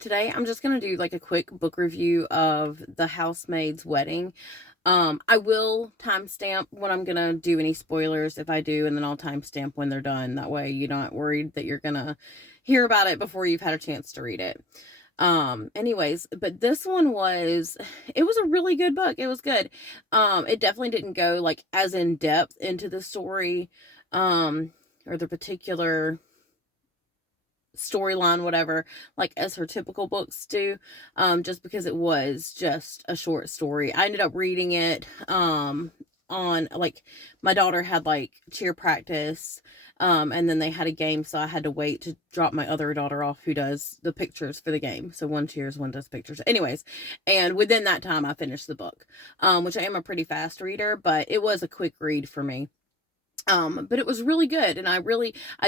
Today, I'm just going to do like a quick book review of The Housemaid's Wedding. I will timestamp when I'm going to do any spoilers if I do, and then I'll timestamp when they're done. That way you're not worried that you're going to hear about it before you've had a chance to read it. Anyways, but this one it was a really good book. It was good. It definitely didn't go like as in depth into the story, or the particular storyline, whatever, like as her typical books do, just because it was just a short story. I ended up reading it on, like, my daughter had like cheer practice, and then they had a game, so I had to wait to drop my other daughter off who does the pictures for the game. So one cheers, one does pictures. Anyways, and within that time I finished the book, which I am a pretty fast reader, but it was a quick read for me. But it was really good, and I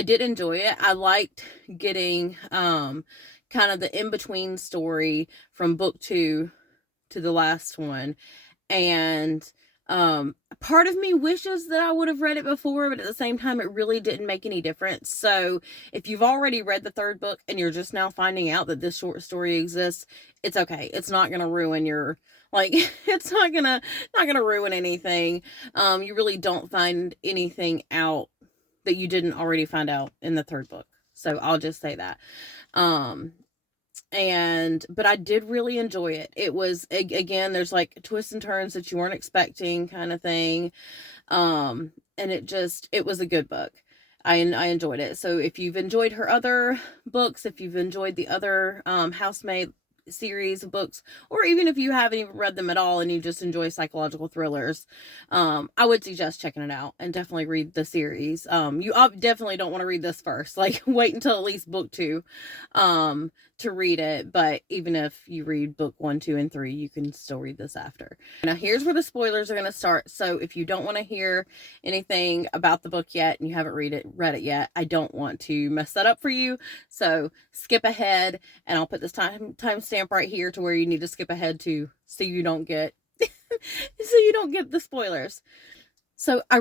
did enjoy it. I liked getting kind of the in-between story from book 2 to the last one. And part of me wishes that I would have read it before, but at the same time it really didn't make any difference. So if you've already read the third book and you're just now finding out that this short story exists, it's okay. It's not going to ruin your, like, it's not gonna ruin anything. You really don't find anything out that you didn't already find out in the third book. So I'll just say that. Um, but I did really enjoy it. It was, again, there's like twists and turns that you weren't expecting, kind of thing. And it was a good book. I enjoyed it. So if you've enjoyed her other books, if you've enjoyed the other Housemaid series of books, or even if you haven't even read them at all and you just enjoy psychological thrillers, I would suggest checking it out and definitely read the series. You definitely don't want to read this first. Like, wait until at least book 2 to read it. But even if you read book 1, 2, and 3, you can still read this after. Now here's where the spoilers are going to start. So if you don't want to hear anything about the book yet and you haven't read it yet, I don't want to mess that up for you. So skip ahead, and I'll put this timestamp right here to where you need to skip ahead to, so you don't get the spoilers. So I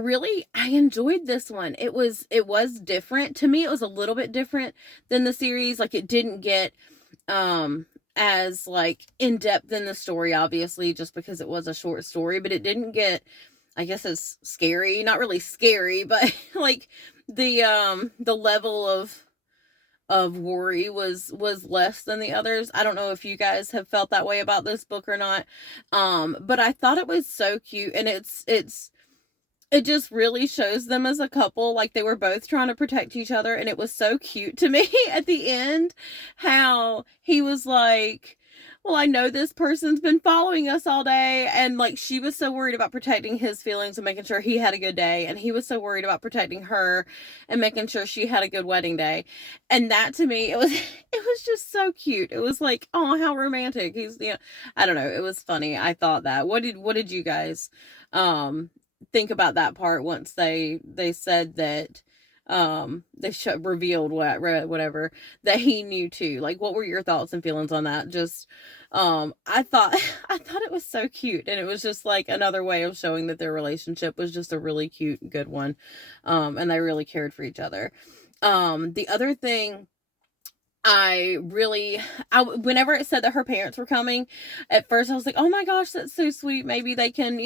enjoyed this one. It was different. To me, it was a little bit different than the series. Like, it didn't get as like in depth in the story, obviously, just because it was a short story, but it didn't get, I guess, as scary. Not really scary, but like the level of worry was less than the others. I don't know if you guys have felt that way about this book or not. But I thought it was so cute, and it just really shows them as a couple. Like, they were both trying to protect each other, and it was so cute to me at the end how he was like, well, I know this person's been following us all day, and like, she was so worried about protecting his feelings and making sure he had a good day, and he was so worried about protecting her and making sure she had a good wedding day. And that, to me, it was just so cute. It was like, oh, how romantic. I don't know, it was funny. I thought that. What did you guys think about that part once they said that revealed whatever that he knew too? Like, what were your thoughts and feelings on that? Just I thought I thought it was so cute, and it was just like another way of showing that their relationship was just a really cute, good one, and they really cared for each other. The other thing, whenever it said that her parents were coming, at first I was like, oh my gosh, that's so sweet. Maybe they can,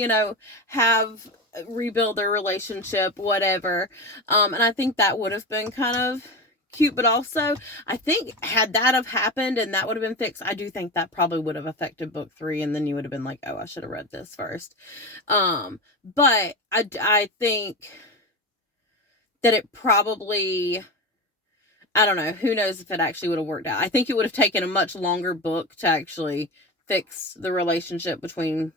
have rebuild their relationship, whatever. And I think that would have been kind of cute, but also I think had that have happened and that would have been fixed, I do think that probably would have affected book 3, and then you would have been like, oh, I should have read this first. But I think that it probably, I don't know. Who knows if it actually would have worked out. I think it would have taken a much longer book to actually fix the relationship between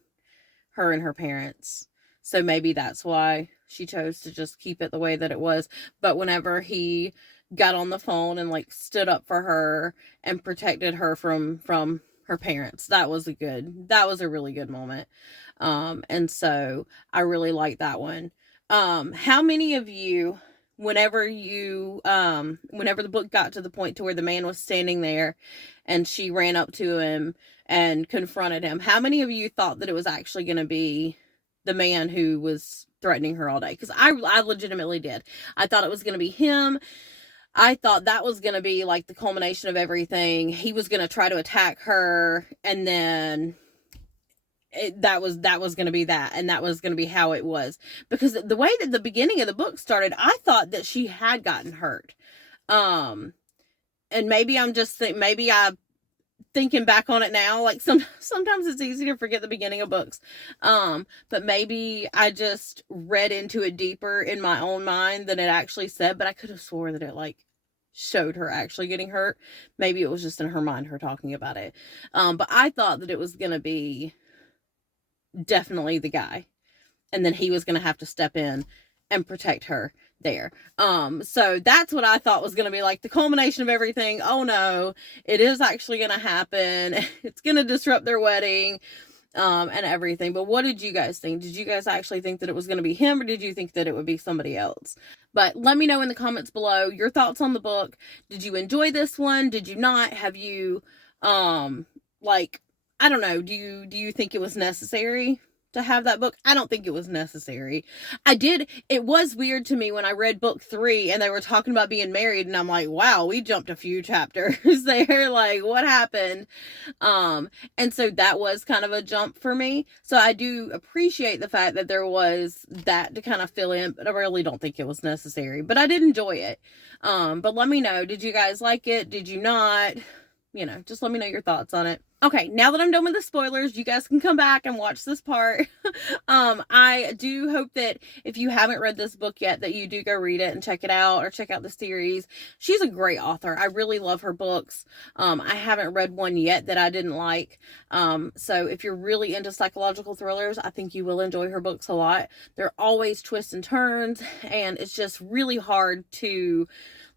her and her parents. So maybe that's why she chose to just keep it the way that it was. But whenever he got on the phone and like stood up for her and protected her from her parents, that was a really good moment. And so I really liked that one. How many of you, whenever the book got to the point to where the man was standing there and she ran up to him and confronted him, how many of you thought that it was actually going to be the man who was threatening her all day? Because I legitimately did. I thought it was going to be him. I thought that was going to be like the culmination of everything. He was going to try to attack her, and then that was going to be that, and that was going to be how it was, because the way that the beginning of the book started, I thought that she had gotten hurt. And maybe I'm just maybe I thinking back on it now, like sometimes it's easy to forget the beginning of books. But maybe I just read into it deeper in my own mind than it actually said, but I could have swore that it like showed her actually getting hurt. Maybe it was just in her mind, her talking about it. But I thought that it was going to be definitely the guy, and then he was going to have to step in and protect her there. So that's what I thought was going to be like the culmination of everything. Oh no, it is actually going to happen. It's going to disrupt their wedding, and everything. But what did you guys think? Did you guys actually think that it was going to be him, or did you think that it would be somebody else? But let me know in the comments below your thoughts on the book. Did you enjoy this one? Did you not? Have you, like, I don't know, do you think it was necessary to have that book? I don't think it was necessary. It was weird to me when I read book 3 and they were talking about being married, and I'm like, wow, we jumped a few chapters there. Like, what happened? And so that was kind of a jump for me. So I do appreciate the fact that there was that to kind of fill in, but I really don't think it was necessary. But I did enjoy it. But let me know, did you guys like it? Did you not? You know, just let me know your thoughts on it. Okay, now that I'm done with the spoilers, you guys can come back and watch this part. I do hope that if you haven't read this book yet, that you do go read it and check it out, or check out the series. She's a great author. I really love her books. I haven't read one yet that I didn't like. So if you're really into psychological thrillers, I think you will enjoy her books a lot. They're always twists and turns, and it's just really hard to,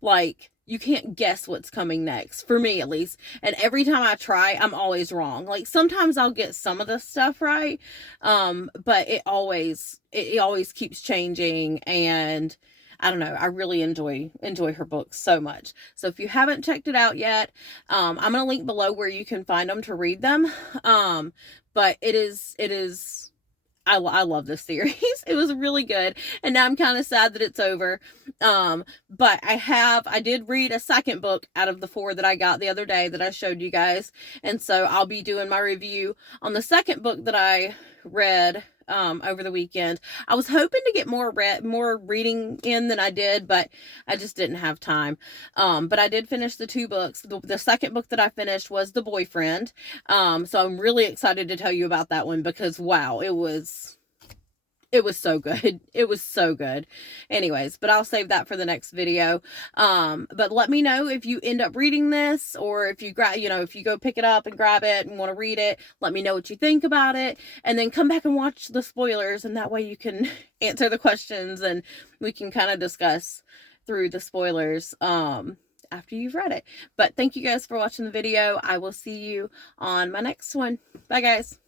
like, you can't guess what's coming next, for me at least. And every time I try, I'm always wrong. Like, sometimes I'll get some of the stuff right, but it always keeps changing. And I don't know, I really enjoy her books so much. So if you haven't checked it out yet, I'm gonna link below where you can find them to read them. But it is I love this series. It was really good. And now I'm kind of sad that it's over. But I did read a second book out of the 4 that I got the other day that I showed you guys. And so I'll be doing my review on the second book that I read over the weekend. I was hoping to get more reading in than I did, but I just didn't have time. But I did finish the 2 books. The second book that I finished was The Boyfriend. So I'm really excited to tell you about that one, because wow, it was so good. It was so good. Anyways, but I'll save that for the next video. But let me know if you end up reading this, or if you if you go pick it up and grab it and want to read it. Let me know what you think about it, and then come back and watch the spoilers, and that way you can answer the questions and we can kind of discuss through the spoilers after you've read it. But thank you guys for watching the video. I will see you on my next one. Bye, guys.